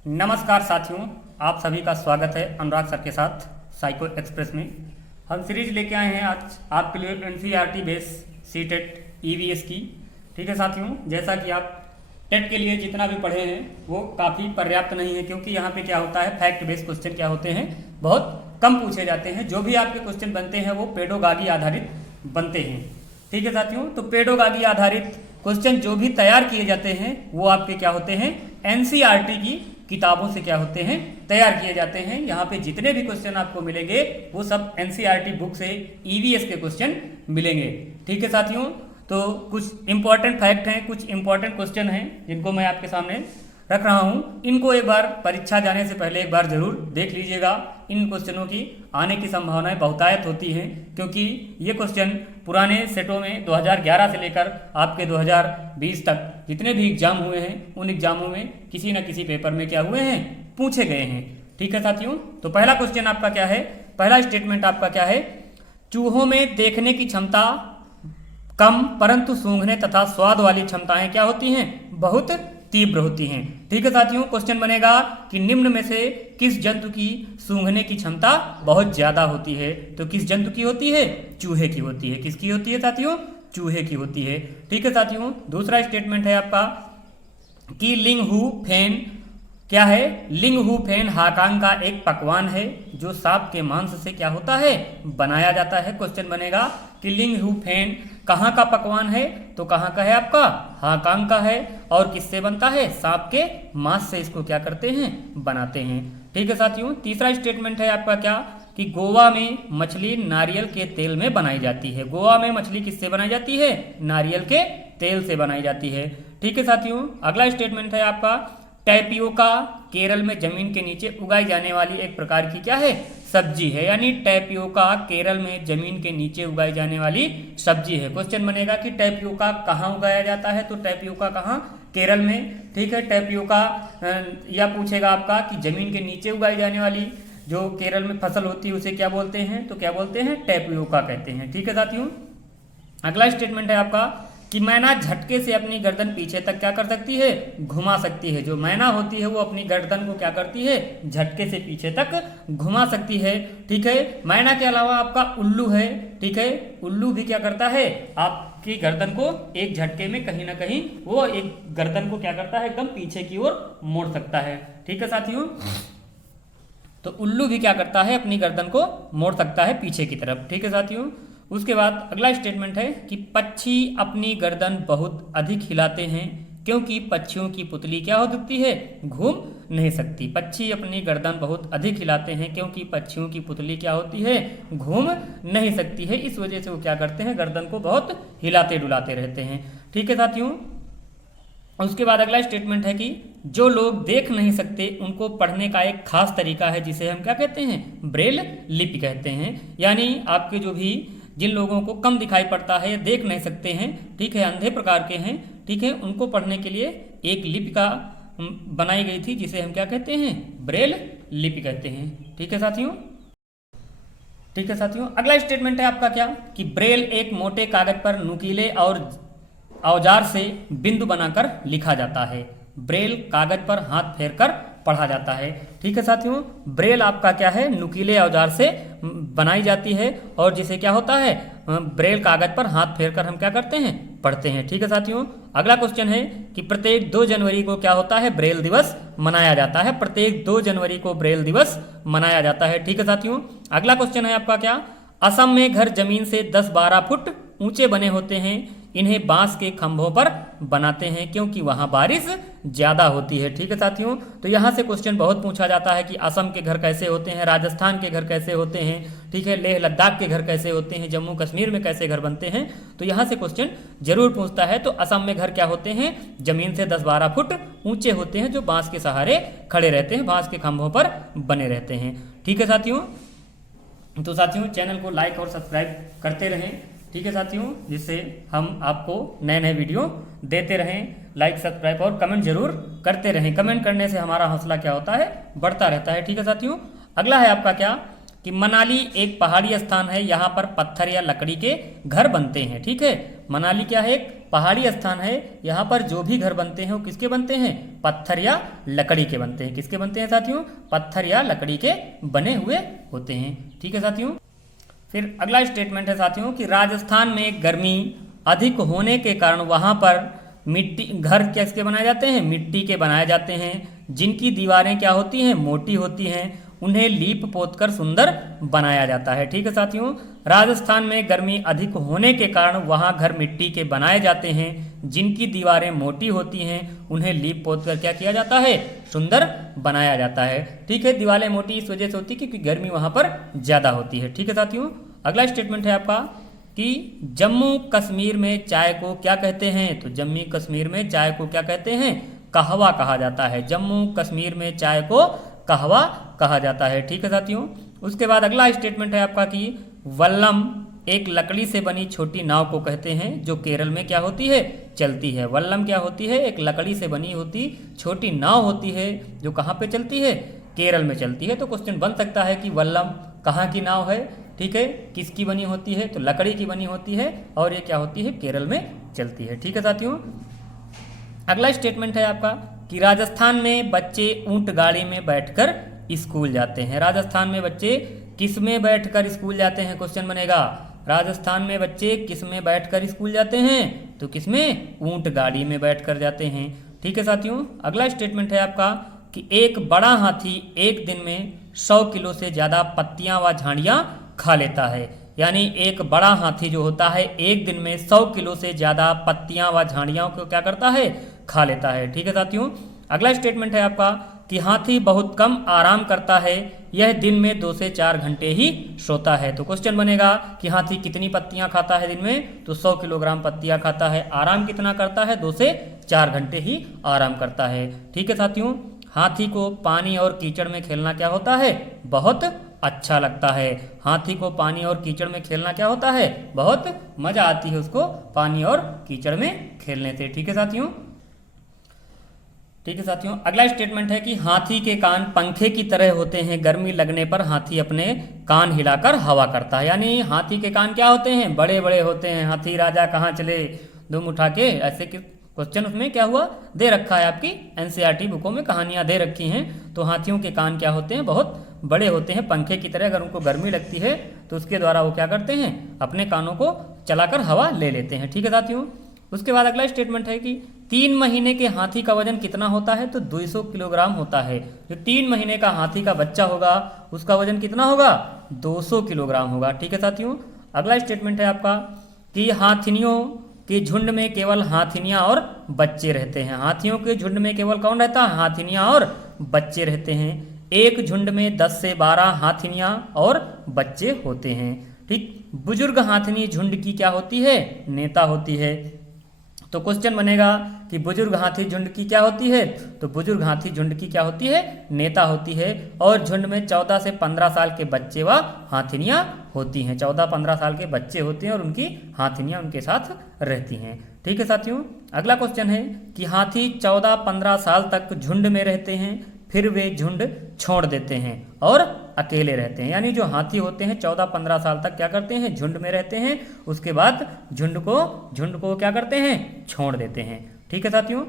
नमस्कार साथियों, आप सभी का स्वागत है अनुराग सर के साथ साइको एक्सप्रेस में। हम सीरीज लेके आए हैं आज आपके लिए एनसीईआरटी बेस सीटेट ईवीएस की। ठीक है साथियों, जैसा कि आप टेट के लिए जितना भी पढ़े हैं वो काफ़ी पर्याप्त नहीं है, क्योंकि यहाँ पे क्या होता है, फैक्ट बेस्ड क्वेश्चन क्या होते हैं, बहुत कम पूछे जाते हैं। जो भी आपके क्वेश्चन बनते हैं वो पेडोगागी आधारित बनते हैं। ठीक है साथियों, तो पेडोगागी आधारित क्वेश्चन जो भी तैयार किए जाते हैं वो आपके क्या होते हैं, एनसीईआरटी की किताबों से क्या होते हैं, तैयार किए जाते हैं। यहाँ पे जितने भी क्वेश्चन आपको मिलेंगे वो सब एनसीईआरटी बुक से ईवीएस के क्वेश्चन मिलेंगे। ठीक है साथियों, तो कुछ इंपॉर्टेंट फैक्ट हैं, कुछ इंपॉर्टेंट क्वेश्चन हैं जिनको मैं आपके सामने रख रहा हूँ। इनको एक बार परीक्षा जाने से पहले एक बार जरूर देख लीजिएगा। इन क्वेश्चनों की आने की संभावनाएं बहुतायत होती हैं, क्योंकि ये क्वेश्चन पुराने सेटों में 2011 से लेकर आपके 2020 तक जितने भी एग्जाम हुए हैं उन एग्जामों में किसी न किसी पेपर में क्या हुए हैं, पूछे गए हैं। ठीक है साथियों, तो पहला क्वेश्चन आपका क्या है, पहला स्टेटमेंट आपका क्या है, चूहों में देखने की क्षमता कम परंतु सूंघने तथा स्वाद वाली क्षमताएं क्या होती हैं, बहुत तीव्र होती हैं। ठीक है साथियों, क्वेश्चन बनेगा कि निम्न में से किस जंतु की सूंघने की क्षमता बहुत ज्यादा होती है। तो किस जंतु की होती है, चूहे की होती है। किसकी होती है साथियों, चूहे की होती है। ठीक है साथियों, दूसरा स्टेटमेंट है आपका कि लिंगहू फेन क्या है, लिंगहू फेन हाकांग का एक पकवान है जो सांप के मांस से क्या होता है, बनाया जाता है। क्वेश्चन बनेगा कि लिंगहू फेन कहाँ का पकवान है, तो कहाँ का है आपका, हाकांग का है, और किससे बनता है, सांप के मांस से इसको क्या करते हैं, बनाते हैं। ठीक है साथियों, तीसरा स्टेटमेंट है आपका क्या, कि गोवा में मछली नारियल के तेल में बनाई जाती है। गोवा में मछली किससे बनाई जाती है, नारियल के तेल से बनाई जाती है। ठीक है साथियों, अगला स्टेटमेंट है आपका टैपियोका केरल में जमीन के नीचे उगाई जाने वाली एक प्रकार की क्या है, सब्जी है। यानी टैपियोका केरल में जमीन के नीचे उगाई जाने वाली सब्जी है। क्वेश्चन बनेगा कि टैपियोका कहाँ उगाया जाता है, तो टैपियोका कहाँ, केरल में। ठीक है, टैपियोका या पूछेगा आपका कि जमीन के नीचे उगाई जाने वाली जो केरल में फसल होती है उसे क्या बोलते हैं, तो क्या बोलते हैं, टैपियोका कहते हैं। ठीक है साथियों, अगला स्टेटमेंट है आपका कि मैना झटके से अपनी गर्दन पीछे तक क्या कर सकती है, घुमा सकती है। जो मैना होती है वो अपनी गर्दन को क्या करती है, झटके से पीछे तक घुमा सकती है। ठीक है, मैना के अलावा आपका उल्लू है। ठीक है, उल्लू भी क्या करता है, आपकी गर्दन को एक झटके में कहीं ना कहीं वो एक गर्दन को क्या करता है, एकदम पीछे की ओर मोड़ सकता है। ठीक है साथियों, तो उल्लू भी क्या करता है, अपनी गर्दन को मोड़ सकता है पीछे की तरफ। ठीक है साथियों, उसके बाद अगला स्टेटमेंट है कि पक्षी अपनी गर्दन बहुत अधिक हिलाते हैं क्योंकि पक्षियों की पुतली क्या हो सकती है, घूम नहीं सकती। पक्षी अपनी गर्दन बहुत अधिक हिलाते हैं क्योंकि पक्षियों की पुतली क्या होती है, घूम नहीं सकती है। इस वजह से वो क्या करते हैं, गर्दन को बहुत हिलाते डुलाते रहते हैं। ठीक है साथियों, उसके बाद अगला स्टेटमेंट है कि जो लोग देख नहीं सकते उनको पढ़ने का एक खास तरीका है जिसे हम क्या कहते हैं, ब्रेल लिपि कहते हैं। यानी आपके जो भी जिन लोगों को कम दिखाई पड़ता है, देख नहीं सकते हैं, ठीक है, अंधे प्रकार के हैं, ठीक है, उनको पढ़ने के लिए एक लिपि का बनाई गई थी जिसे हम क्या कहते हैं, ब्रेल लिपि कहते हैं। ठीक है साथियों, ठीक है साथियों, अगला स्टेटमेंट है आपका क्या, कि ब्रेल एक मोटे कागज पर नुकीले और औजार से बिंदु बनाकर लिखा जाता है। ब्रेल कागज पर हाथ फेरकर पढ़ा जाता है। ठीक है साथियों, ब्रेल आपका क्या है, नुकीले औजार से बनाई जाती है और जिसे क्या होता है, ब्रेल कागज पर हाथ फेरकर हम क्या करते हैं, पढ़ते हैं। ठीक है साथियों, अगला क्वेश्चन है कि प्रत्येक 2 जनवरी को क्या होता है, ब्रेल दिवस मनाया जाता है। प्रत्येक 2 जनवरी को ब्रेल दिवस मनाया जाता है। ठीक है साथियों, अगला क्वेश्चन है आपका क्या, असम में घर जमीन से 10-12 फुट ऊंचे बने होते हैं। इन्हें बांस के खंभों पर बनाते हैं क्योंकि वहां बारिश ज्यादा होती है। ठीक है साथियों, तो यहाँ से क्वेश्चन बहुत पूछा जाता है कि असम के घर कैसे होते हैं, राजस्थान के घर कैसे होते हैं, ठीक है, लेह लद्दाख के घर कैसे होते हैं, जम्मू कश्मीर में कैसे घर बनते हैं। तो यहाँ से क्वेश्चन जरूर पूछता है। तो असम में घर क्या होते हैं, जमीन से 10-12 फुट ऊंचे होते हैं जो बांस के सहारे खड़े रहते हैं, बांस के खंभों पर बने रहते हैं। ठीक है साथियों, तो साथियों चैनल को लाइक और सब्सक्राइब करते रहें। ठीक है साथियों, जिससे हम आपको नए नए वीडियो देते रहें। लाइक सब्सक्राइब और कमेंट जरूर करते रहें। कमेंट करने से हमारा हौसला क्या होता है, बढ़ता रहता है। ठीक है साथियों, अगला है आपका क्या, कि मनाली एक पहाड़ी स्थान है, यहाँ पर पत्थर या लकड़ी के घर बनते हैं। ठीक है, मनाली क्या है, एक पहाड़ी स्थान है, यहाँ पर जो भी घर बनते हैं वो किसके बनते हैं, पत्थर या लकड़ी के बनते हैं। किसके बनते हैं साथियों, पत्थर या लकड़ी के बने हुए होते हैं। ठीक है साथियों, फिर अगला स्टेटमेंट है साथियों कि राजस्थान में गर्मी अधिक होने के कारण वहाँ पर मिट्टी घर किसके बनाए जाते हैं, मिट्टी के बनाए जाते हैं, जिनकी दीवारें क्या होती हैं, मोटी होती हैं, उन्हें लीप पोत कर सुंदर बनाया जाता है। ठीक है साथियों, राजस्थान में गर्मी अधिक होने के कारण वहाँ घर मिट्टी के बनाए जाते हैं, जिनकी दीवारें मोटी होती हैं, उन्हें लीप पोत कर क्या किया जाता है, सुंदर बनाया जाता है। ठीक है, दीवारें मोटी इस वजह से होती है क्योंकि गर्मी वहाँ पर ज़्यादा होती है। ठीक है साथियों, अगला स्टेटमेंट है आपका कि जम्मू कश्मीर में चाय को क्या कहते हैं, तो जम्मू कश्मीर में चाय को क्या कहते हैं, कहवा कहा जाता है। जम्मू कश्मीर में चाय को कहवा कहा जाता है। ठीक है साथियों, उसके बाद अगला स्टेटमेंट है आपका कि वल्लम एक लकड़ी से बनी छोटी नाव को कहते हैं जो केरल में क्या होती है, चलती है। वल्लम क्या होती है, एक लकड़ी से बनी होती छोटी नाव होती है जो कहाँ पे चलती है, केरल में चलती है। तो क्वेश्चन बन सकता है कि वल्लम कहाँ की नाव है, ठीक है, किसकी बनी होती है, तो लकड़ी की बनी होती है और ये क्या होती है, केरल में चलती है। ठीक है साथियों, अगला स्टेटमेंट है आपका कि राजस्थान में बच्चे ऊंट गाड़ी में बैठकर स्कूल जाते हैं। राजस्थान में बच्चे किस में बैठकर स्कूल जाते हैं, क्वेश्चन बनेगा राजस्थान में बच्चे किस में बैठकर स्कूल जाते हैं, तो किस में, ऊंट गाड़ी में बैठकर जाते हैं। ठीक है साथियों, अगला स्टेटमेंट है आपका कि एक बड़ा हाथी एक दिन में 100 किलो से ज़्यादा पत्तियां व झाड़ियाँ खा लेता है। यानी एक बड़ा हाथी जो होता है एक दिन में 100 किलो से ज़्यादा पत्तियां व झाड़ियों को क्या करता है, खा लेता है। ठीक है साथियों, अगला स्टेटमेंट है आपका कि हाथी बहुत कम आराम करता है, यह दिन में 2 से 4 घंटे ही सोता है। तो क्वेश्चन बनेगा कि हाथी कितनी पत्तियां खाता है दिन में, तो 100 किलोग्राम पत्तियां खाता है। आराम कितना करता है, 2 से 4 घंटे ही आराम करता है। ठीक है साथियों, हाथी को पानी और कीचड़ में खेलना क्या होता है, बहुत अच्छा लगता है। हाथी को पानी और कीचड़ में खेलना क्या होता है, बहुत मजा आती है उसको पानी और कीचड़ में खेलने से। ठीक है साथियों, ठीक है साथियों, अगला स्टेटमेंट है कि हाथी के कान पंखे की तरह होते हैं, गर्मी लगने पर हाथी अपने कान हिलाकर हवा करता है। यानी हाथी के कान क्या होते हैं, बड़े बड़े होते हैं। हाथी राजा कहाँ चले दुम उठा के, ऐसे क्वेश्चन उसमें क्या हुआ दे रखा है, आपकी एनसीईआरटी बुकों में कहानियां दे रखी हैं। तो हाथियों के कान क्या होते हैं, बहुत बड़े होते हैं, पंखे की तरह। अगर उनको गर्मी लगती है तो उसके द्वारा वो क्या करते हैं, अपने कानों को चलाकर हवा ले लेते हैं। ठीक है साथियों, उसके बाद अगला स्टेटमेंट है कि 3 महीने के हाथी का वजन कितना होता है, तो 200 किलोग्राम होता है। जो 3 महीने का हाथी का बच्चा होगा उसका वजन कितना होगा, 200 किलोग्राम होगा। ठीक है साथियों, अगला स्टेटमेंट है आपका कि हाथिनियों के झुंड में केवल हाथिनियां और बच्चे रहते हैं। हाथियों के झुंड में केवल कौन रहता है, हाथिनियां और बच्चे रहते हैं। एक झुंड में 10 से 12 हाथिनियां और बच्चे होते हैं। ठीक, बुजुर्ग हाथिनी झुंड की क्या होती है, नेता होती है। तो क्वेश्चन बनेगा कि बुजुर्ग हाथी झुंड की क्या होती है, तो बुजुर्ग हाथी झुंड की क्या होती है, नेता होती है। और झुंड में 14 से 15 साल के बच्चे व हाथिनियां होती हैं। 14-15 साल के बच्चे होते हैं और उनकी हाथिनियां उनके साथ रहती हैं। ठीक है साथियों, अगला क्वेश्चन है कि हाथी 14-15 साल तक झुंड में रहते हैं, फिर वे झुंड छोड़ देते हैं और अकेले रहते हैं। यानी जो हाथी होते हैं 14-15 साल तक क्या करते हैं, झुंड में रहते हैं, उसके बाद झुंड को क्या करते हैं, छोड़ देते हैं। ठीक है साथियों,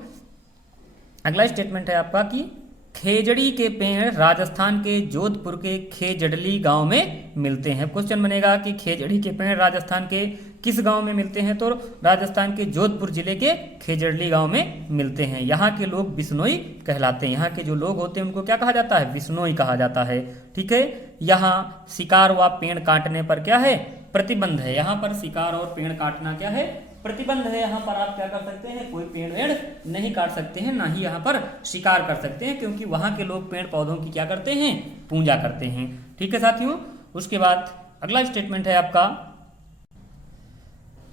अगला स्टेटमेंट है आपका कि खेजड़ी के पेड़ राजस्थान के जोधपुर के खेजड़ली गांव में मिलते हैं। क्वेश्चन बनेगा कि खेजड़ी के पेड़ राजस्थान के किस गांव में मिलते हैं, तो राजस्थान के जोधपुर जिले के खेजड़ली गांव में मिलते हैं। यहाँ के लोग बिश्नोई कहलाते हैं। यहाँ के जो लोग होते हैं उनको क्या कहा जाता है, बिश्नोई कहा जाता है। ठीक है, यहाँ शिकार व पेड़ काटने पर क्या है, प्रतिबंध है। यहाँ पर शिकार और पेड़ काटना क्या है, प्रतिबंध है। यहाँ पर आप क्या कर सकते हैं, कोई पेड़ वेड़ नहीं काट सकते हैं, ना ही यहाँ पर शिकार कर सकते हैं, क्योंकि वहाँ के लोग पेड़ पौधों की क्या करते हैं, पूजा करते हैं। ठीक है साथियों, उसके बाद अगला स्टेटमेंट है आपका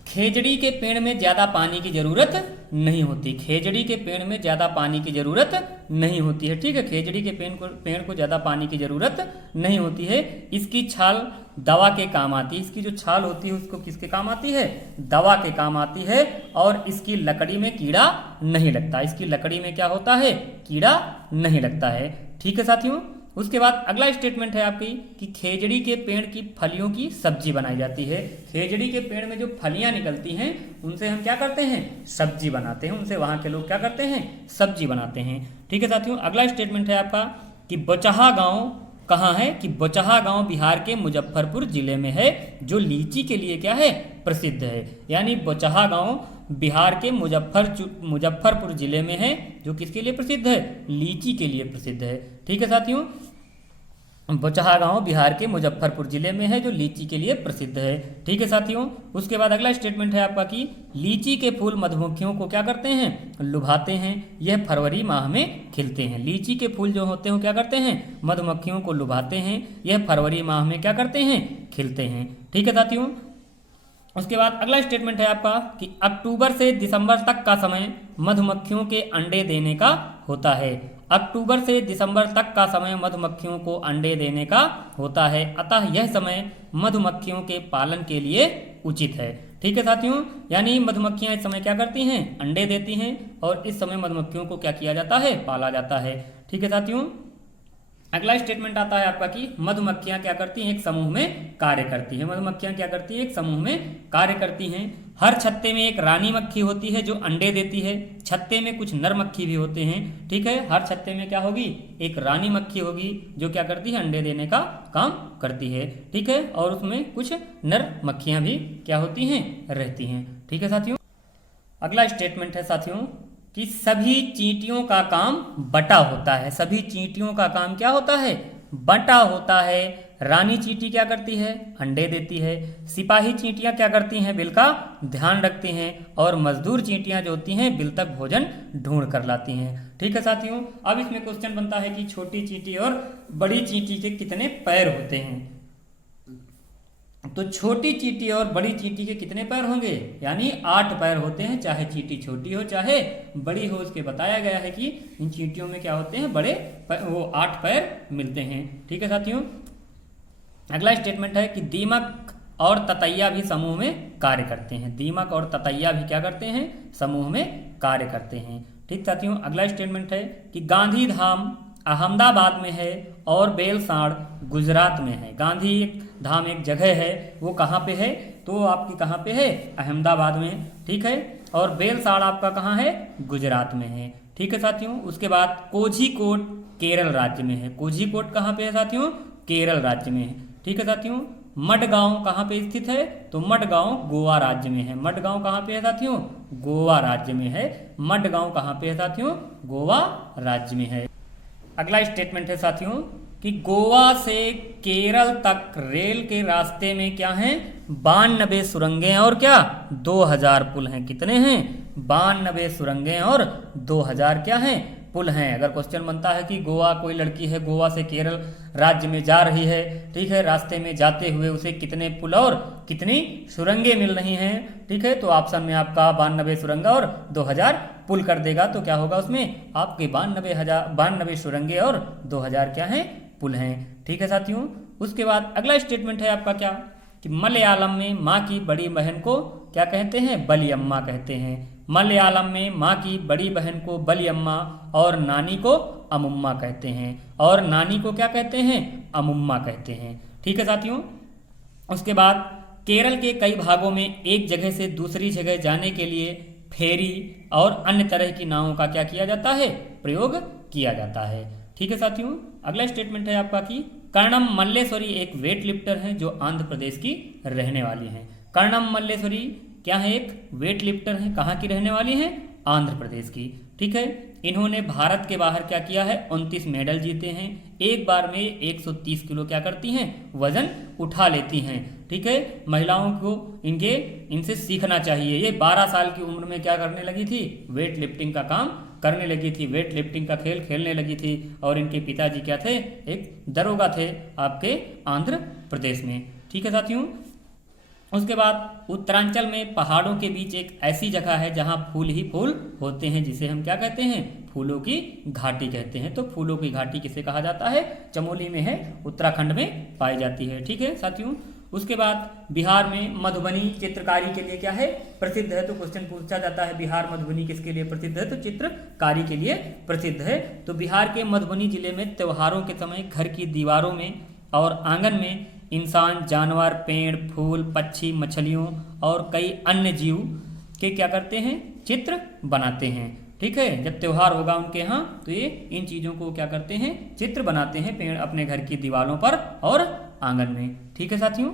खेजड़ी के पेड़ में ज्यादा पानी की जरूरत नहीं होती। खेजड़ी के पेड़ में ज्यादा पानी की जरूरत नहीं होती है। ठीक है, खेजड़ी के पेड़ को ज्यादा पानी की जरूरत नहीं होती है। इसकी छाल दवा के काम आती है। इसकी जो छाल होती है उसको किसके काम आती है, दवा के काम आती है। और इसकी लकड़ी में कीड़ा नहीं लगता। इसकी लकड़ी में क्या होता है, कीड़ा नहीं लगता है। ठीक है साथियों, उसके बाद अगला स्टेटमेंट है आपकी कि खेजड़ी के पेड़ की फलियों की सब्जी बनाई जाती है। खेजड़ी के पेड़ में जो फलियां निकलती हैं उनसे हम क्या करते हैं, सब्जी बनाते हैं, उनसे वहाँ के लोग क्या करते हैं, सब्जी बनाते हैं। ठीक है साथियों, अगला स्टेटमेंट है आपका कि बोचहा गाँव कहाँ है, कि बोचहा गांव बिहार के मुजफ्फरपुर जिले में है, जो लीची के लिए क्या है, प्रसिद्ध है। यानी बोचहा गांव बिहार के मुजफ्फरपुर जिले में है, जो किसके लिए प्रसिद्ध है, लीची के लिए प्रसिद्ध है। ठीक है साथियों, बोचहा गांव बिहार के मुजफ्फरपुर जिले में है, जो लीची के लिए प्रसिद्ध है। ठीक है साथियों, उसके बाद अगला स्टेटमेंट है आपका कि लीची के फूल मधुमक्खियों को क्या करते हैं, लुभाते हैं। यह फरवरी माह में खिलते हैं। लीची के फूल जो होते हैं क्या करते हैं, मधुमक्खियों को लुभाते हैं। यह फरवरी माह में क्या करते हैं, खिलते हैं। ठीक है साथियों, उसके बाद अगला स्टेटमेंट है आपका कि अक्टूबर से दिसंबर तक का समय मधुमक्खियों के अंडे देने का होता है। अक्टूबर से दिसंबर तक का समय मधुमक्खियों को अंडे देने का होता है, अतः यह समय मधुमक्खियों के पालन के लिए उचित है। ठीक है साथियों, यानी मधुमक्खियां इस समय क्या करती हैं, अंडे देती हैं, और इस समय मधुमक्खियों को क्या किया जाता है, पाला जाता है। ठीक है साथियों, अगला स्टेटमेंट आता है आपका कि मधुमक्खियां क्या करती हैं, एक समूह में कार्य करती हैं। मधुमक्खियां क्या करती हैं, एक समूह में कार्य करती हैं। हर छत्ते में एक रानी मक्खी होती है जो अंडे देती है। छत्ते में कुछ नर मक्खी भी होते हैं। ठीक है, हर छत्ते में क्या होगी, एक रानी मक्खी होगी जो क्या करती है, अंडे देने का काम करती है। ठीक है, और उसमें कुछ नर मक्खियां भी क्या होती हैं, रहती हैं। ठीक है साथियों, अगला स्टेटमेंट है साथियों कि सभी चींटियों का काम बटा होता है। सभी चींटियों का काम क्या होता है, बटा होता है। रानी चींटी क्या करती है, अंडे देती है। सिपाही चींटियां क्या करती हैं, बिल का ध्यान रखती हैं। और मजदूर चींटियां जो होती हैं बिल तक भोजन ढूंढ कर लाती हैं। ठीक है साथियों, अब इसमें क्वेश्चन बनता है कि छोटी चींटी और बड़ी चींटी के कितने पैर होते हैं। तो छोटी चींटी और बड़ी चींटी के कितने पैर होंगे, यानी 8 पैर होते हैं, चाहे चींटी छोटी हो चाहे बड़ी हो। उसके बताया गया है कि इन चींटियों में क्या होते हैं, बड़े वो 8 पैर मिलते हैं। ठीक है साथियों, अगला स्टेटमेंट है कि दीमक और ततैया भी समूह में कार्य करते हैं। दीमक और ततैया भी क्या करते हैं, समूह में कार्य करते हैं। ठीक साथियों, अगला स्टेटमेंट है कि गांधी धाम अहमदाबाद में है और बेलसाड़ गुजरात में है। गांधी धाम एक जगह है, वो कहाँ पे है, तो आपकी कहाँ पे है, अहमदाबाद में। ठीक है, और बेलसाड़ आपका कहाँ है, गुजरात में है। ठीक है साथियों, उसके बाद कोझीकोड केरल राज्य में है। कोझीकोड कहाँ पे है साथियों, केरल राज्य में है। ठीक है साथियों, मडगांव कहाँ पे स्थित है, तो मडगांव गोवा राज्य में है। मडगांव कहाँ पे है साथियों, गोवा राज्य में है। मडगांव कहाँ पे है साथियों, गोवा राज्य में है। अगला स्टेटमेंट है साथियों कि गोवा से केरल तक रेल के रास्ते में क्या हैं, 92 सुरंगें और क्या 2000 पुल हैं। कितने हैं, 92 सुरंगें और 2000 क्या हैं, पुल हैं। अगर क्वेश्चन बनता है कि गोवा, कोई लड़की है गोवा से केरल राज्य में जा रही है, ठीक है, रास्ते में जाते हुए उसे कितने पुल और कितनी सुरंगें मिल रही हैं, ठीक है, तो ऑप्शन में आपका 92 सुरंगा और 2000 पुल कर देगा। तो क्या होगा उसमें, आपके 92 सुरंगें और 2000 क्या हैं, पुल हैं। ठीक है साथियों, उसके बाद अगला स्टेटमेंट है आपका क्या, कि मलयालम में माँ की बड़ी बहन को क्या कहते हैं, बलियम्मा कहते हैं। मलयालम में माँ की बड़ी बहन को बलियम्मा और नानी को अमुम्मा कहते हैं। और नानी को क्या कहते हैं, अमुम्मा कहते हैं। ठीक है साथियों, उसके बाद केरल के कई भागों में एक जगह से दूसरी जगह जाने के लिए फेरी और अन्य तरह की नावों का क्या किया जाता है, प्रयोग किया जाता है। ठीक है साथियों, अगला स्टेटमेंट है आपका कि कर्णम मल्लेश्वरी एक वेट लिफ्टर है जो आंध्र प्रदेश की रहने वाली हैं। कर्णम मल्लेश्वरी क्या है, एक वेट लिफ्टर है, कहाँ की रहने वाली हैं, आंध्र प्रदेश की। ठीक है, इन्होंने भारत के बाहर क्या किया है, 29 मेडल जीते हैं। एक बार में 130 किलो क्या करती हैं, वजन उठा लेती हैं। ठीक है, महिलाओं को इनसे सीखना चाहिए। ये 12 साल की उम्र में क्या करने लगी थी, वेट लिफ्टिंग का काम करने लगी थी, वेट लिफ्टिंग का खेल खेलने लगी थी। और इनके पिताजी क्या थे, एक दरोगा थे आपके आंध्र प्रदेश में। ठीक है साथियों, उसके बाद उत्तरांचल में पहाड़ों के बीच एक ऐसी जगह है जहां फूल ही फूल होते हैं, जिसे हम क्या कहते हैं, फूलों की घाटी कहते हैं। तो फूलों की घाटी किसे कहा जाता है, चमोली में है, उत्तराखंड में पाई जाती है। ठीक है साथियों, उसके बाद बिहार में मधुबनी चित्रकारी के लिए क्या है, प्रसिद्ध है। तो क्वेश्चन पूछा जाता है बिहार मधुबनी किसके लिए प्रसिद्ध है, तो चित्रकारी के लिए प्रसिद्ध है। तो बिहार के मधुबनी जिले में त्योहारों के समय घर की दीवारों में और आंगन में इंसान, जानवर, पेड़, फूल, पक्षी, मछलियों और कई अन्य जीव के क्या करते हैं, चित्र बनाते हैं। ठीक है, जब त्योहार होगा उनके यहाँ तो ये इन चीज़ों को क्या करते हैं, चित्र बनाते हैं पेड़ अपने घर की दीवारों पर और आंगन में। ठीक है साथियों,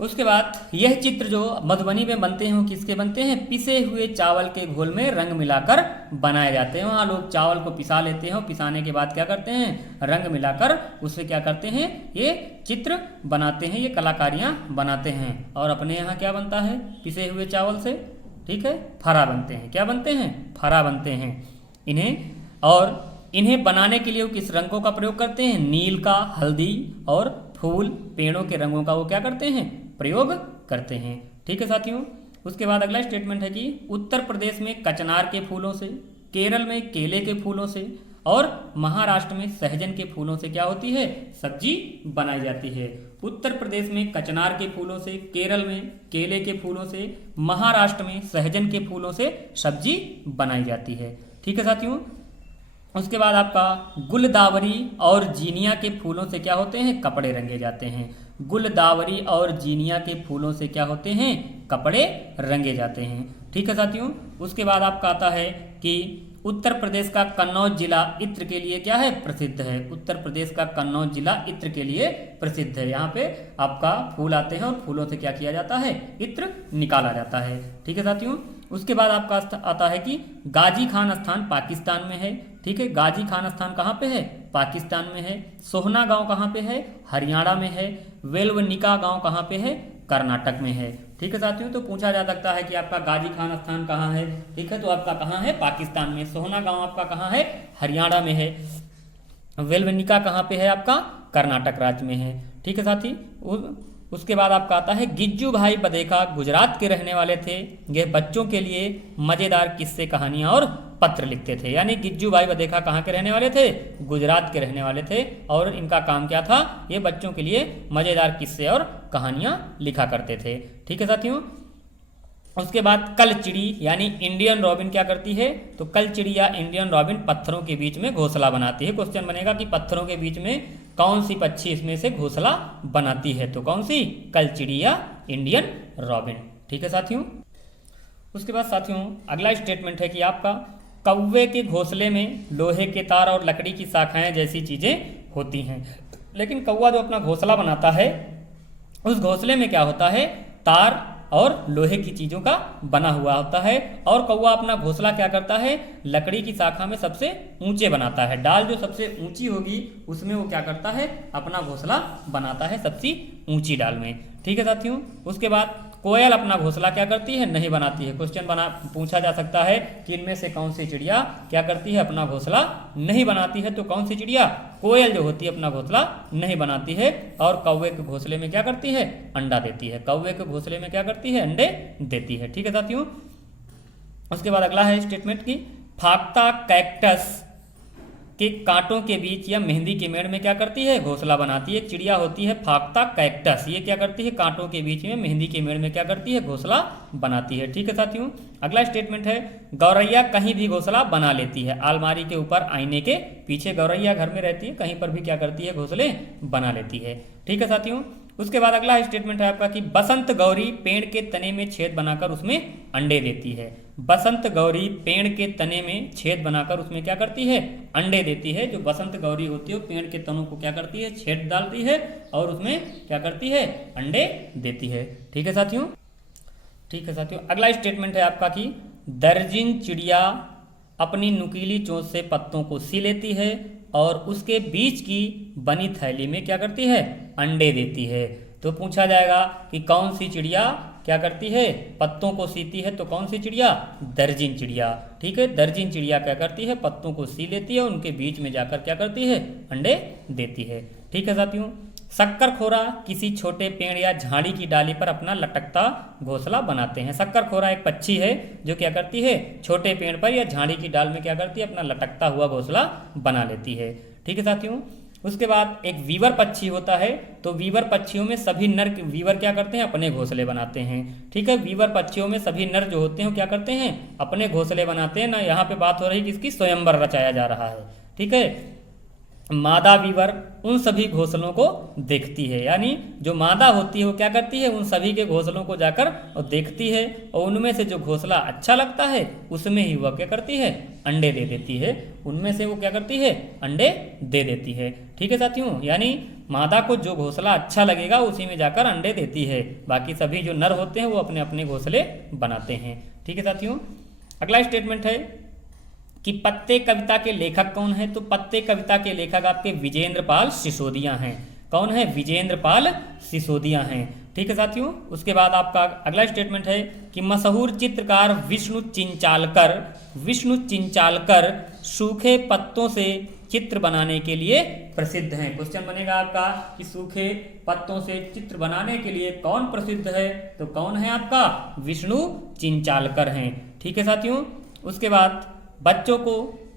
उसके बाद यह चित्र जो मधुबनी में बनते हैं वो किसके बनते हैं, पिसे हुए चावल के घोल में रंग मिलाकर बनाए जाते हैं। वहाँ लोग चावल को पिसा लेते हैं और पिसाने के बाद क्या करते हैं, रंग मिलाकर उससे क्या करते हैं, ये चित्र बनाते हैं, ये कलाकारियाँ बनाते हैं। और अपने यहाँ क्या बनता है, पिसे हुए चावल से, ठीक है, फरा बनते हैं। क्या बनते हैं, फरा बनते हैं इन्हें। और इन्हें बनाने के लिए वो किस रंगों का प्रयोग करते हैं, नील का, हल्दी और फूल, पेड़ों के रंगों का वो क्या करते हैं, प्रयोग करते हैं। ठीक है साथियों, उसके बाद अगला स्टेटमेंट है कि उत्तर प्रदेश में कचनार के फूलों से, केरल में केले के फूलों से और महाराष्ट्र में सहजन के फूलों से क्या होती है, सब्जी बनाई जाती है। उत्तर प्रदेश में कचनार के फूलों से, केरल में केले के फूलों से, महाराष्ट्र में सहजन के फूलों से सब्जी बनाई जाती है। ठीक है साथियों, उसके बाद आपका गुलदावरी और जीनिया के फूलों से क्या होते हैं, कपड़े रंगे जाते हैं। गुलदावरी और जीनिया के फूलों से क्या होते हैं, कपड़े रंगे जाते हैं। ठीक है साथियों, उसके बाद आपका आता है कि उत्तर प्रदेश का कन्नौज जिला इत्र के लिए क्या है, प्रसिद्ध है। उत्तर प्रदेश का कन्नौज जिला इत्र के लिए प्रसिद्ध है। यहाँ पे आपका फूल आते हैं और फूलों से क्या किया जाता है, इत्र निकाला जाता है। ठीक है साथियों, उसके बाद आपका आता है कि गाजी खान स्थान पाकिस्तान में है। ठीक है, गाजी खान स्थान कहाँ पे है, पाकिस्तान में है। सोहना गांव कहाँ पे है, हरियाणा में है। वेलवनिका गांव कहाँ पे है, कर्नाटक में है। ठीक है साथियों, तो पूछा जा सकता है कि आपका गाजी खान स्थान कहाँ है। ठीक है, तो आपका कहाँ है, पाकिस्तान में। सोहना गांव आपका कहाँ है, हरियाणा में है। वेलवनिका कहाँ पे है, आपका कर्नाटक राज्य में है। ठीक है साथी, उसके बाद आपका आता है गिज्जू भाई बधेका गुजरात के रहने वाले थे। यह बच्चों के लिए मजेदार किस्से, कहानियां और पत्र लिखते थे। यानी गिज्जू भाई बधेका कहाँ के रहने वाले थे, गुजरात के रहने वाले थे। और इनका काम क्या था, ये बच्चों के लिए मजेदार किस्से और कहानियां लिखा करते थे। ठीक है साथियों, उसके बाद कलचिड़ी यानी इंडियन रॉबिन क्या करती है, तो कलचिड़ी या इंडियन रॉबिन पत्थरों के बीच में घोंसला बनाती है। क्वेश्चन बनेगा कि पत्थरों के बीच में कौन सी पक्षी इसमें से घोंसला बनाती है, तो कौन सी, कलचिड़ी या इंडियन रॉबिन। ठीक है साथियों, उसके बाद साथियों अगला स्टेटमेंट है कि आपका कौवे के घोंसले में लोहे के तार और लकड़ी की शाखाएं जैसी चीजें होती हैं। लेकिन कौवा जो अपना घोंसला बनाता है उस घोंसले में क्या होता है, तार और लोहे की चीजों का बना हुआ होता है। और कौवा अपना घोंसला क्या करता है, लकड़ी की शाखा में सबसे ऊंचे बनाता है। डाल जो सबसे ऊंची होगी उसमें वो क्या करता है, अपना घोंसला बनाता है सबसे ऊंची डाल में। ठीक है साथियों, उसके बाद कोयल अपना घोंसला क्या करती है, नहीं बनाती है। क्वेश्चन पूछा जा सकता है कि इनमें से कौन सी चिड़िया क्या करती है, अपना घोंसला नहीं बनाती है, तो कौन सी चिड़िया, कोयल जो होती है अपना घोंसला नहीं बनाती है। और कौवे के घोंसले में क्या करती है, अंडा देती है। कौवे के घोंसले में क्या करती है, अंडे देती है। ठीक है साथियों, उसके बाद अगला है स्टेटमेंट की फाख्ता कैक्टस के कांटों के बीच या मेहंदी के मेड़ में क्या करती है, घोंसला बनाती है। एक चिड़िया होती है फाख्ता कैक्टस, ये क्या करती है, कांटों के बीच में मेहंदी के मेड़ में क्या करती है, घोंसला बनाती है। ठीक है साथियों, अगला स्टेटमेंट है गौरैया कहीं भी घोंसला बना लेती है। अलमारी के ऊपर, आईने के पीछे गौरैया घर में रहती है, कहीं पर भी क्या करती है, घोंसले बना लेती है। ठीक है साथियों, उसके बाद अगला स्टेटमेंट है आपका कि बसंत गौरी पेड़ के तने में छेद बनाकर उसमें अंडे देती है। बसंत गौरी पेड़ के तने में छेद बनाकर उसमें क्या करती है, अंडे देती है। जो बसंत गौरी होती है वो पेड़ के तनों को क्या करती है, छेद डालती है और उसमें क्या करती है, अंडे देती है। ठीक है साथियों, ठीक है साथियों, अगला स्टेटमेंट है आपका कि दर्जन चिड़िया अपनी नुकीली चोंच से पत्तों को सी लेती है और उसके बीच की बनी थैली में क्या करती है, अंडे देती है। तो पूछा जाएगा कि कौन सी चिड़िया क्या करती है, पत्तों को सीती है, तो कौन सी चिड़िया, दर्जन चिड़िया। ठीक है, दर्जन चिड़िया क्या करती है, पत्तों को सी लेती है, उनके बीच में जाकर क्या करती है, अंडे देती है। ठीक है साथियों, शक्करखोरा किसी छोटे पेड़ या झाड़ी की डाली पर अपना लटकता घोंसला बनाते हैं। शक्करखोरा एक पक्षी है जो क्या करती है, छोटे पेड़ पर या झाड़ी की डाल में क्या करती है, अपना लटकता हुआ घोंसला बना लेती है। ठीक है साथियों, उसके बाद एक वीवर पक्षी होता है, तो वीवर पक्षियों में सभी नर वीवर क्या करते हैं, अपने घोंसले बनाते हैं। ठीक है, वीवर पक्षियों में सभी नर जो होते हैं वो क्या करते हैं, अपने घोंसले बनाते हैं ना। यहाँ पे बात हो रही है किसकी, स्वयंवर रचाया जा रहा है। ठीक है, मादा वीवर उन सभी घोंसलों को देखती है, यानी जो मादा होती है वो क्या करती है, उन सभी के घोंसलों को जाकर और देखती है, और उनमें से जो घोंसला अच्छा लगता है उसमें ही वह क्या करती है, अंडे दे देती है। उनमें से वो क्या करती है, अंडे दे देती है। ठीक है साथियों, यानी मादा को जो घोंसला अच्छा लगेगा उसी में जाकर अंडे देती है, बाकी सभी जो नर होते हैं वो अपने अपने घोंसले बनाते हैं। ठीक है साथियों, अगला स्टेटमेंट है कि पत्ते कविता के लेखक कौन है, तो पत्ते कविता के लेखक आपके विजेंद्र पाल सिसोदिया हैं। कौन है, विजेंद्र पाल सिसोदिया हैं। ठीक है साथियों, उसके बाद आपका अगला स्टेटमेंट है कि मशहूर चित्रकार विष्णु चिंचालकर सूखे पत्तों से चित्र बनाने के लिए प्रसिद्ध हैं। क्वेश्चन बनेगा आपका कि सूखे पत्तों से चित्र बनाने के लिए कौन प्रसिद्ध है, तो कौन है आपका, विष्णु चिंचालकर हैं। ठीक है साथियों, उसके बाद बच्चों को,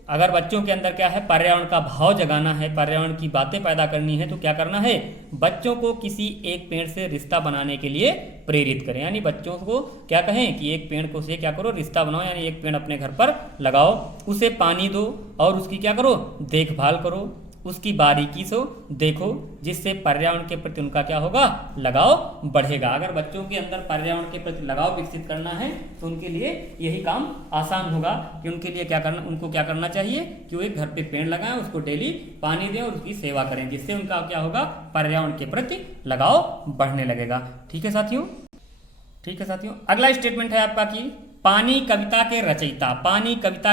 अगर बच्चों के अंदर क्या है, पर्यावरण का भाव जगाना है, पर्यावरण की बातें पैदा करनी है, तो क्या करना है, बच्चों को किसी एक पेड़ से रिश्ता बनाने के लिए प्रेरित करें। यानी बच्चों को क्या कहें कि एक पेड़ को से क्या करो, रिश्ता बनाओ, यानी एक पेड़ अपने घर पर लगाओ, उसे पानी दो और उसकी क्या करो, देखभाल करो, उसकी बारीकी से देखो, जिससे पर्यावरण के प्रति उनका क्या होगा, लगाव बढ़ेगा। अगर बच्चों के अंदर पर्यावरण के प्रति लगाव विकसित करना है तो उनके लिए यही काम आसान होगा कि उनके लिए क्या करना, उनको क्या करना चाहिए कि वो एक घर पे पेड़ लगाएं, उसको डेली पानी दें और उसकी सेवा करें, जिससे उनका क्या होगा, पर्यावरण के प्रति लगाव बढ़ने लगेगा। ठीक है साथियों, ठीक है साथियों, अगला स्टेटमेंट है आपका कि पानी कविता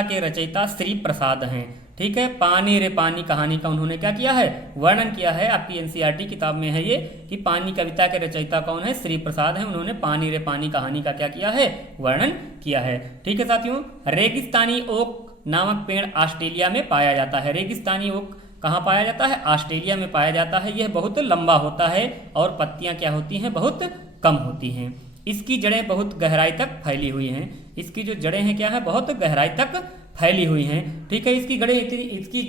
के रचयिता श्री प्रसाद हैं। ठीक है, पानी रे पानी कहानी का उन्होंने क्या किया है, वर्णन किया है। आपकी एनसीईआरटी किताब में है ये कि पानी कविता के रचयिता कौन है, श्री प्रसाद हैं। उन्होंने पानी रे पानी कहानी का क्या किया है, वर्णन किया है। ठीक है साथियों, रेगिस्तानी ओक नामक पेड़ ऑस्ट्रेलिया में पाया जाता है। रेगिस्तानी ओक कहाँ पाया जाता है, ऑस्ट्रेलिया में पाया जाता है। यह बहुत लंबा होता है और पत्तियां क्या होती हैं, बहुत कम होती हैं। इसकी जड़ें बहुत गहराई तक फैली हुई हैं। इसकी जो जड़ें हैं क्या है, बहुत गहराई तक फैली हुई हैं। ठीक है, इसकी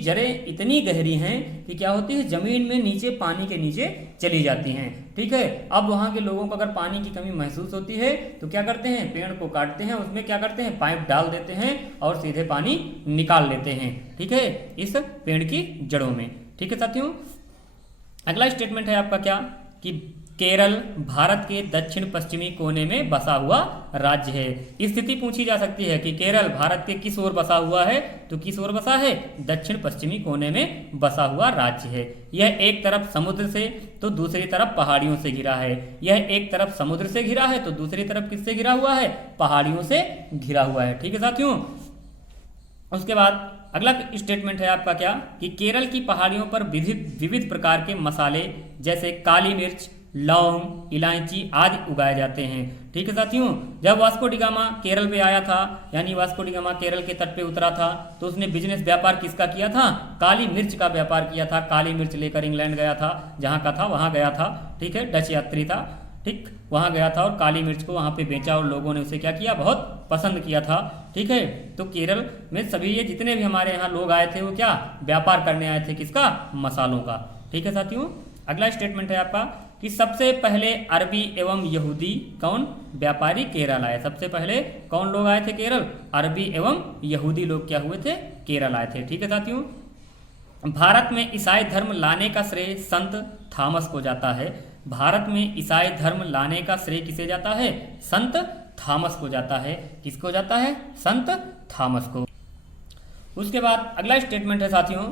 जड़ें इतनी गहरी हैं कि क्या होती है, जमीन में नीचे, पानी के नीचे चली जाती हैं। ठीक है, अब वहाँ के लोगों को अगर पानी की कमी महसूस होती है तो क्या करते हैं, पेड़ को काटते हैं, उसमें क्या करते हैं, पाइप डाल देते हैं और सीधे पानी निकाल लेते हैं। ठीक है, इस पेड़ की जड़ों में। ठीक है साथियों, अगला स्टेटमेंट है आपका क्या कि केरल भारत के दक्षिण पश्चिमी कोने में बसा हुआ राज्य है। स्थिति पूछी जा सकती है कि केरल भारत के किस ओर बसा हुआ है, तो किस ओर बसा है, दक्षिण पश्चिमी कोने में बसा हुआ राज्य है। यह एक तरफ समुद्र से तो दूसरी तरफ पहाड़ियों से घिरा है। यह एक तरफ समुद्र से घिरा है तो दूसरी तरफ किससे घिरा हुआ है, पहाड़ियों से घिरा हुआ है। ठीक है साथियों, उसके बाद अगला स्टेटमेंट है आपका क्या कि केरल की पहाड़ियों पर विविध प्रकार के मसाले जैसे काली मिर्च, लौंग, इलायची आदि उगाए जाते हैं। ठीक है साथियों, जब वास्को डी गामा केरल पे आया था, यानी वास्को डी गामा केरल के तट पे उतरा था, तो उसने बिजनेस व्यापार किसका किया था, काली मिर्च का व्यापार किया था। काली मिर्च लेकर इंग्लैंड गया था, जहाँ का था वहाँ गया था। ठीक है, डच यात्री था, ठीक, वहाँ गया था और काली मिर्च को वहाँ पे बेचा और लोगों ने उसे क्या किया, बहुत पसंद किया था। ठीक है, तो केरल में सभी ये जितने भी हमारे यहाँ लोग आए थे वो क्या, व्यापार करने आए थे, किसका, मसालों का। ठीक है साथियों, अगला स्टेटमेंट है आपका कि सबसे पहले अरबी एवं यहूदी कौन, व्यापारी केरल आए। सबसे पहले कौन लोग आए थे केरल, अरबी एवं यहूदी लोग क्या हुए थे, केरल आए थे। ठीक है साथियों, भारत में ईसाई धर्म लाने का श्रेय संत थॉमस को जाता है। भारत में ईसाई धर्म लाने का श्रेय किसे जाता है, संत थॉमस को जाता है। किसको जाता है, संत थॉमस को। उसके बाद अगला स्टेटमेंट है साथियों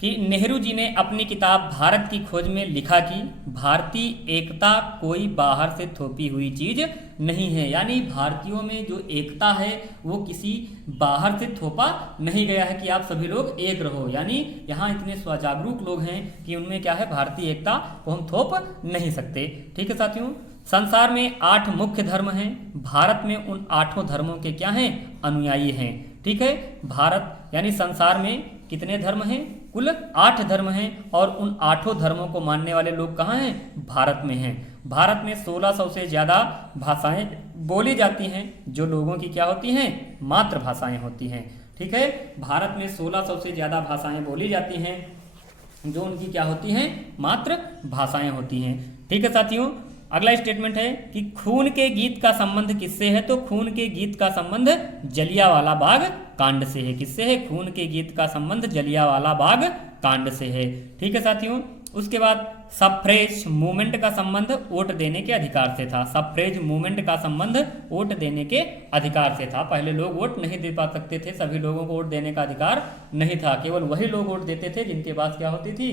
कि नेहरू जी ने अपनी किताब भारत की खोज में लिखा कि भारतीय एकता कोई बाहर से थोपी हुई चीज नहीं है। यानी भारतीयों में जो एकता है वो किसी बाहर से थोपा नहीं गया है कि आप सभी लोग एक रहो। यानी यहाँ इतने स्वजागरूक लोग हैं कि उनमें क्या है, भारतीय एकता को हम थोप नहीं सकते। ठीक है साथियों, संसार में 8 मुख्य धर्म हैं। भारत में उन 8 धर्मों के क्या हैं, अनुयायी हैं। ठीक है, भारत यानी संसार में कितने धर्म हैं, कुल 8 धर्म हैं और उन 8 धर्मों को मानने वाले लोग कहाँ हैं, भारत में हैं। भारत में 1600 से ज़्यादा भाषाएं बोली जाती हैं, जो लोगों की क्या होती हैं, मातृभाषाएं होती हैं। ठीक है, भारत में 1600 से ज़्यादा भाषाएं बोली जाती हैं जो उनकी क्या होती हैं, मातृ भाषाएं होती हैं। ठीक है साथियों, अगला स्टेटमेंट है कि खून के गीत का संबंध किससे है, तो खून के गीत का संबंध जलियांवाला बाग कांड से है। किससे है, खून के गीत का संबंध जलियांवाला बाग कांड से है। ठीक है साथियों, उसके बाद सफ्रेज मूवमेंट का संबंध वोट देने के अधिकार से था। सफ्रेज मूवमेंट का संबंध वोट देने के अधिकार से था। पहले लोग वोट नहीं दे पा सकते थे, सभी लोगों को वोट देने का अधिकार नहीं था। केवल वही लोग वोट देते थे जिनके पास क्या होती थी,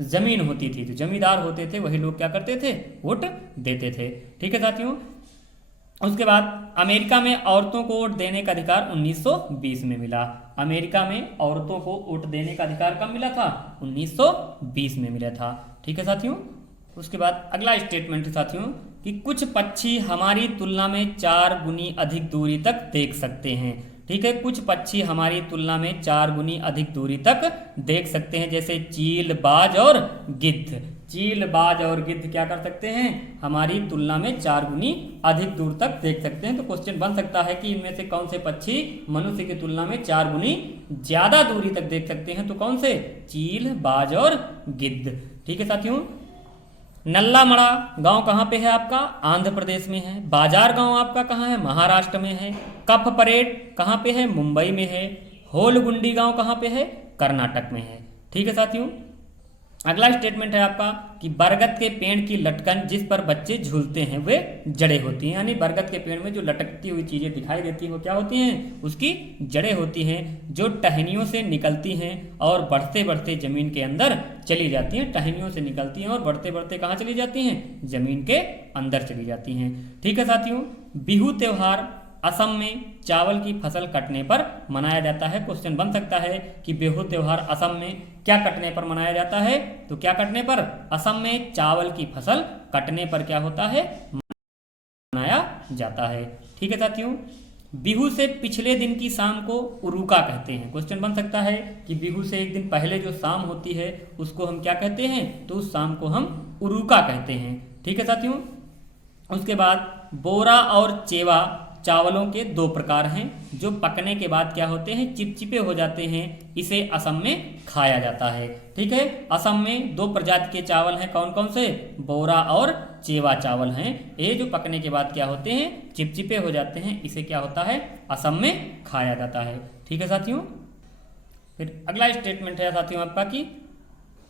जमीन होती थी। जो जमींदार होते थे वही लोग क्या करते थे, वोट देते थे। ठीक है साथियों, उसके बाद अमेरिका में औरतों को वोट देने का अधिकार 1920 में मिला। अमेरिका में औरतों को वोट देने का अधिकार कब मिला था, 1920 में मिला था। ठीक है साथियों, उसके बाद अगला स्टेटमेंट है साथियों कि कुछ पक्षी हमारी तुलना में 4 गुनी अधिक दूरी तक देख सकते हैं। ठीक है, कुछ पक्षी हमारी तुलना में 4 गुनी अधिक दूरी तक देख सकते हैं, जैसे चील, बाज और गिद्ध। चील, बाज और गिद्ध क्या कर सकते हैं, हमारी तुलना में 4 गुनी अधिक दूर तक देख सकते हैं। तो क्वेश्चन बन सकता है कि इनमें से कौन से पक्षी मनुष्य की तुलना में 4 गुनी ज्यादा दूरी तक देख सकते हैं, तो कौन से, चील, बाज और गिद्ध। ठीक है साथियों, नल्लामड़ा गांव कहाँ पे है आपका, आंध्र प्रदेश में है। बाजार गांव आपका कहाँ है, महाराष्ट्र में है। कफ परेड कहाँ पे है, मुंबई में है। होलगुंडी गांव कहाँ पे है, कर्नाटक में है। ठीक है साथियों, अगला स्टेटमेंट है आपका कि बरगद के पेड़ की लटकन जिस पर बच्चे झूलते हैं वे जड़ें होती हैं। यानी बरगद के पेड़ में जो लटकती हुई चीजें दिखाई देती हैं वो क्या होती हैं, उसकी जड़ें होती हैं, जो टहनियों से निकलती हैं और बढ़ते बढ़ते जमीन के अंदर चली जाती हैं। टहनियों से निकलती हैं और बढ़ते बढ़ते कहाँ चली जाती हैं, जमीन के अंदर चली जाती हैं। ठीक है साथियों, बिहू त्योहार असम में चावल की फसल कटने पर मनाया जाता है। क्वेश्चन बन सकता है कि बिहू त्योहार असम में क्या कटने पर मनाया जाता है, तो क्या कटने पर, असम में चावल की फसल कटने पर क्या होता है, मनाया जाता है। ठीक है साथियों, बिहू से पिछले दिन की शाम को उरुका कहते हैं। क्वेश्चन बन सकता है कि बिहू से एक दिन पहले जो शाम होती है उसको हम क्या कहते हैं, तो उस शाम को हम उरुका कहते हैं। ठीक है साथियों, उसके बाद बोरा और चेवा चावलों के 2 प्रकार हैं, जो पकने के बाद क्या होते हैं, चिपचिपे हो जाते हैं। इसे असम में खाया जाता है। ठीक है, असम में 2 प्रजाति के चावल हैं, कौन कौन से, बोरा और चेवा चावल हैं। ये जो पकने के बाद क्या होते हैं, चिपचिपे हो जाते हैं, इसे क्या होता है, असम में खाया जाता है। ठीक है साथियों, फिर अगला स्टेटमेंट है साथियों आपका कि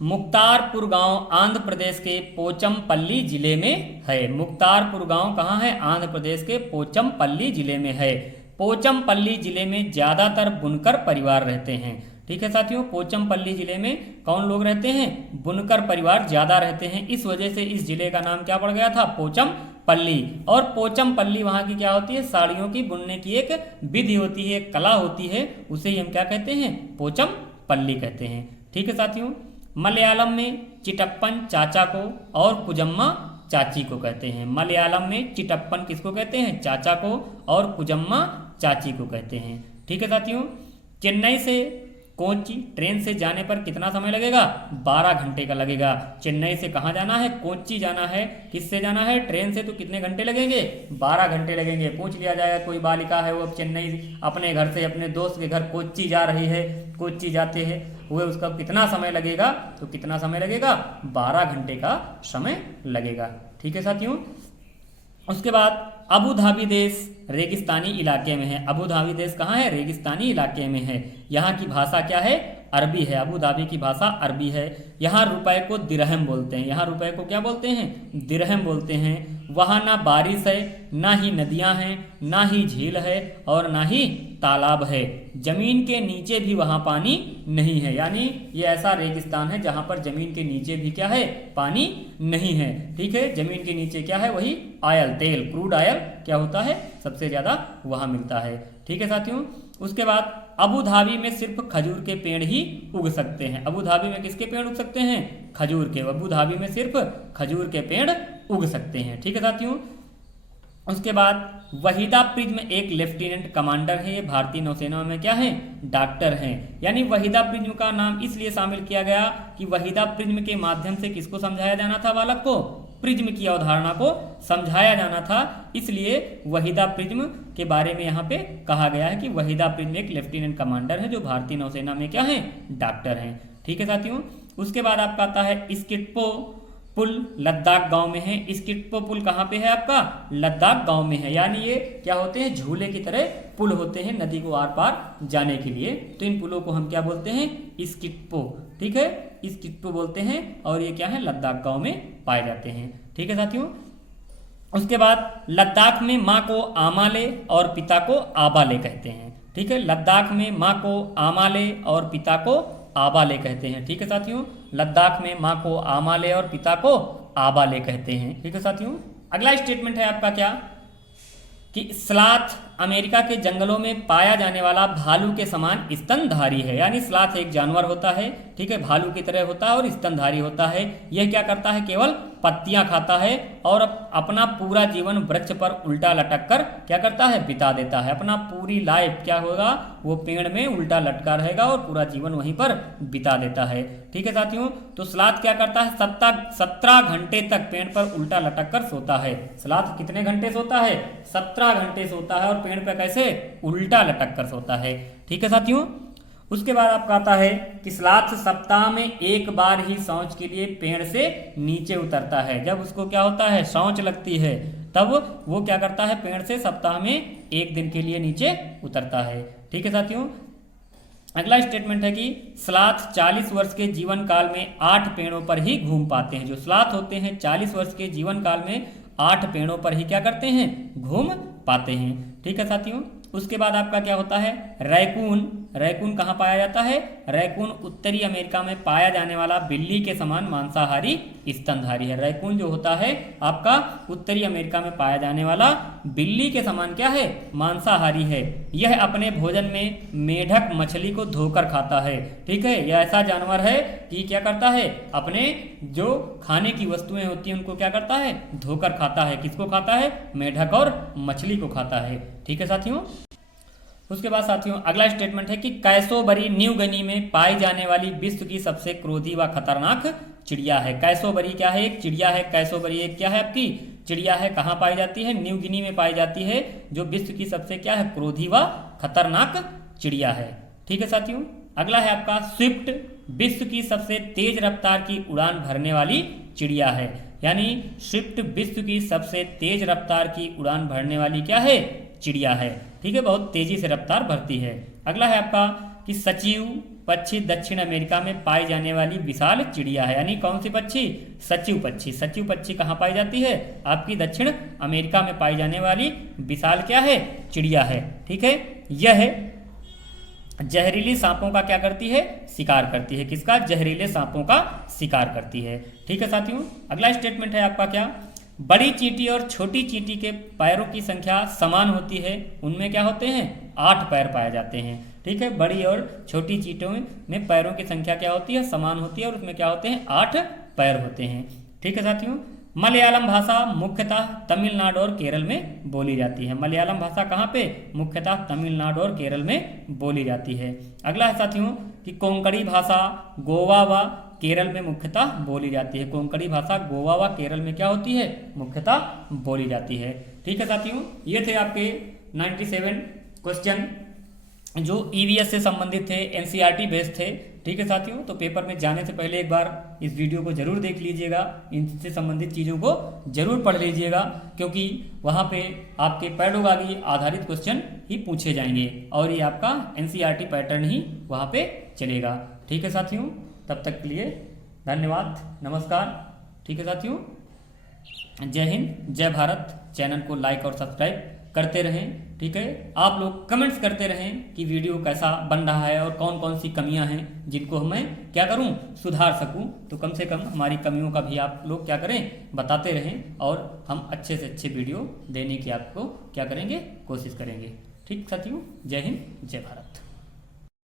मुक्तारपुर गांव आंध्र प्रदेश के पोचमपल्ली जिले में है। मुक्तारपुर गांव कहाँ है, आंध्र प्रदेश के पोचमपल्ली जिले में है। पोचमपल्ली जिले में ज्यादातर बुनकर परिवार रहते हैं। ठीक है साथियों, पोचमपल्ली जिले में कौन लोग रहते हैं, बुनकर परिवार ज्यादा रहते हैं। इस वजह से इस जिले का नाम क्या पड़ गया था, पोचमपल्ली। और पोचमपल्ली वहां की क्या होती है, साड़ियों की बुनने की एक विधि होती है, कला होती है, उसे ही हम क्या कहते हैं, पोचमपल्ली कहते हैं। ठीक है साथियों, मलयालम में चिटप्पन चाचा को और कुजम्मा चाची को कहते हैं। मलयालम में चिटप्पन किसको कहते हैं, चाचा को, और कुजम्मा चाची को कहते हैं। ठीक है साथियों, चेन्नई से कोच्चि ट्रेन से जाने पर कितना समय लगेगा, 12 घंटे का लगेगा। चेन्नई से कहाँ जाना है, कोच्चि जाना है। किससे जाना है, ट्रेन से, तो कितने घंटे लगेंगे, 12 घंटे लगेंगे। पूछ लिया जाएगा, कोई बालिका है वो अब चेन्नई अपने घर से अपने दोस्त के घर कोच्चि जा रही है, कोच्चि जाते हैं हुए उसका कितना समय लगेगा, तो कितना समय लगेगा, 12 घंटे का समय लगेगा। ठीक है साथियों, उसके बाद अबू धाबी देश रेगिस्तानी इलाके में है। अबू धाबी देश कहाँ है, रेगिस्तानी इलाके में है। यहाँ की भाषा क्या है, अरबी है। अबू धाबी की भाषा अरबी है। यहाँ रुपए को दिरहम बोलते हैं। यहाँ रुपए को क्या बोलते हैं, दिरहम बोलते हैं। वहाँ ना बारिश है, ना ही नदियाँ हैं, ना ही झील है, और ना ही तालाब है। जमीन के नीचे भी वहाँ पानी नहीं है। यानी ये ऐसा रेगिस्तान है जहाँ पर जमीन के नीचे भी क्या है, पानी नहीं है। ठीक है, जमीन के नीचे क्या है, वही ऑयल, तेल, क्रूड ऑयल क्या होता है, सबसे ज्यादा वहाँ मिलता है। ठीक है साथियों, उसके बाद अबू धाबी में सिर्फ खजूर के पेड़ ही उग सकते हैं। अबू धाबी में किसके पेड़ उग सकते हैं, खजूर के। अबू धाबी में सिर्फ खजूर के पेड़ उग सकते हैं। ठीक है साथियों, उसके बाद वहीदा प्रिज्म एक लेफ्टिनेंट कमांडर है। ये भारतीय नौसेना में क्या है, डॉक्टर हैं। यानी वहीदा प्रिज्म का नाम इसलिए शामिल किया गया कि वहीदा प्रिज्म के माध्यम से किसको समझाया जाना था, बालक को, प्रिज्म की अवधारणा को समझाया जाना था। इसलिए वहीदा प्रिज्म के बारे में यहाँ पे कहा गया है कि वहीदा प्रिज्म एक लेफ्टिनेंट कमांडर है जो भारतीय नौसेना में क्या है, डॉक्टर हैं। ठीक है साथियों, उसके बाद आपका आता है स्किटपो पुल, लद्दाख गांव में है। स्किटपो पुल कहाँ पे है आपका? लद्दाख गांव में है। यानी ये क्या होते हैं? झूले की तरह पुल होते हैं नदी को आर पार जाने के लिए। तो इन पुलों को हम क्या बोलते हैं? स्किटपो। ठीक है, स्किटपो बोलते हैं और ये क्या है? लद्दाख गांव में पाए जाते हैं। ठीक है साथियों, उसके बाद लद्दाख में माँ को आमाले और पिता को आबाले कहते हैं। ठीक है, लद्दाख में माँ को आमाले और पिता को आबाले कहते हैं। ठीक है साथियों, लद्दाख में माँ को आमाले और पिता को आबाले कहते हैं। ठीक है साथियों, अगला स्टेटमेंट है आपका क्या कि स्लॉथ अमेरिका के जंगलों में पाया जाने वाला भालू के समान स्तनधारी है। यानी स्लॉथ एक जानवर होता है, ठीक है, भालू की तरह होता है और स्तनधारी होता है। यह क्या करता है? केवल पत्तियां खाता है और अपना पूरा जीवन वृक्ष पर उल्टा लटक कर क्या करता है? बिता देता है। अपना पूरी लाइफ क्या होगा? वो पेड़ में उल्टा लटका रहेगा और पूरा जीवन वहीं पर बिता देता है। ठीक है साथियों, तो स्लॉथ क्या करता है? 17 घंटे तक पेड़ पर उल्टा लटक कर सोता है। स्लॉथ कितने घंटे सोता है? 17 घंटे सोता है और पेड़ पर कैसे? उल्टा लटक कर सोता है। ठीक है साथियों, उसके बाद आपका आता है कि स्लॉथ सप्ताह में एक बार ही शौच के लिए पेड़ से नीचे उतरता है। जब उसको क्या होता है? शौच लगती है, तब वो क्या करता है? पेड़ से सप्ताह में एक दिन के लिए नीचे उतरता है। ठीक है साथियों, अगला स्टेटमेंट है कि स्लॉथ 40 वर्ष के जीवन काल में 8 पेड़ों पर ही घूम पाते हैं। जो स्लॉथ होते हैं 40 वर्ष के जीवन काल में 8 पेड़ों पर ही क्या करते हैं? घूम पाते हैं। ठीक है साथियों, उसके बाद आपका क्या होता है? रैकून। रैकून कहाँ पाया जाता है? रैकून उत्तरी अमेरिका में पाया जाने वाला बिल्ली के समान मांसाहारी स्तनधारी है। रैकून जो होता है आपका उत्तरी अमेरिका में पाया जाने वाला बिल्ली के समान क्या है? मांसाहारी है। यह अपने भोजन में मेढक मछली को धोकर खाता है। ठीक है, यह ऐसा जानवर है कि क्या करता है? अपने जो खाने की वस्तुएं होती हैं उनको क्या करता है? धोकर खाता है। किसको खाता है? मेढक और मछली को खाता है। ठीक है साथियों, उसके बाद साथियों अगला स्टेटमेंट है कि कैसोबरी न्यू गिनी में पाई जाने वाली विश्व की सबसे क्रोधी व खतरनाक चिड़िया है। कैसोबरी क्या है? एक चिड़िया है। कैसोबरी एक क्या है? आपकी चिड़िया है। कहाँ पाई जाती है? न्यू गिनी में पाई जाती है, जो विश्व की सबसे क्या है? क्रोधी व खतरनाक चिड़िया है। ठीक है साथियों, अगला है आपका स्विफ्ट। विश्व की सबसे तेज रफ्तार की उड़ान भरने वाली चिड़िया है। यानी स्विफ्ट विश्व की सबसे तेज रफ्तार की उड़ान भरने वाली क्या है? चिड़िया है। ठीक है, बहुत तेजी से रफ्तार भरती है। अगला है आपका कि सचिव पक्षी दक्षिण अमेरिका में पाई जाने वाली विशाल चिड़िया है। यानी कौन सी पक्षी? सचिव पक्षी। सचिव पक्षी कहाँ पाई जाती है? आपकी दक्षिण अमेरिका में पाई जाने वाली विशाल क्या है? चिड़िया है। ठीक है, यह जहरीली सांपों का क्या करती है? शिकार करती है। किसका? जहरीले सांपों का शिकार करती है। ठीक है साथियों, अगला स्टेटमेंट है आपका क्या? बड़ी चींटी और छोटी चींटी के पैरों की संख्या समान होती है। उनमें क्या होते हैं? 8 पैर पाए जाते हैं। ठीक है, बड़ी और छोटी चींटियों में पैरों की संख्या क्या होती है? समान होती है और उसमें क्या होते हैं? 8 पैर होते हैं। ठीक है साथियों, मलयालम भाषा मुख्यतः तमिलनाडु और केरल में बोली जाती है। मलयालम भाषा कहाँ पे? मुख्यतः तमिलनाडु और केरल में बोली जाती है। अगला है साथियों कि कोंकणी भाषा गोवा व केरल में मुख्यतः बोली जाती है। कोंकणी भाषा गोवा व केरल में क्या होती है? मुख्यतः बोली जाती है। ठीक है साथियों, ये थे आपके 97 क्वेश्चन जो ईवीएस से संबंधित थे, एनसीईआरटी बेस्ड थे। ठीक है साथियों, तो पेपर में जाने से पहले एक बार इस वीडियो को जरूर देख लीजिएगा, इनसे संबंधित चीज़ों को जरूर पढ़ लीजिएगा, क्योंकि वहाँ पे आपके पेडागॉजी आधारित क्वेश्चन ही पूछे जाएंगे और ये आपका एनसीईआरटी पैटर्न ही वहाँ पे चलेगा। ठीक है साथियों, तब तक के लिए धन्यवाद, नमस्कार। ठीक है साथियों, जय हिंद, जय भारत। चैनल को लाइक और सब्सक्राइब करते रहें। ठीक है, आप लोग कमेंट्स करते रहें कि वीडियो कैसा बन रहा है और कौन कौन सी कमियां हैं जिनको मैं क्या करूं? सुधार सकूं। तो कम से कम हमारी कमियों का भी आप लोग क्या करें? बताते रहें और हम अच्छे से अच्छे वीडियो देने की आपको क्या करेंगे? कोशिश करेंगे। ठीक साथियों, जय हिंद, जय भारत।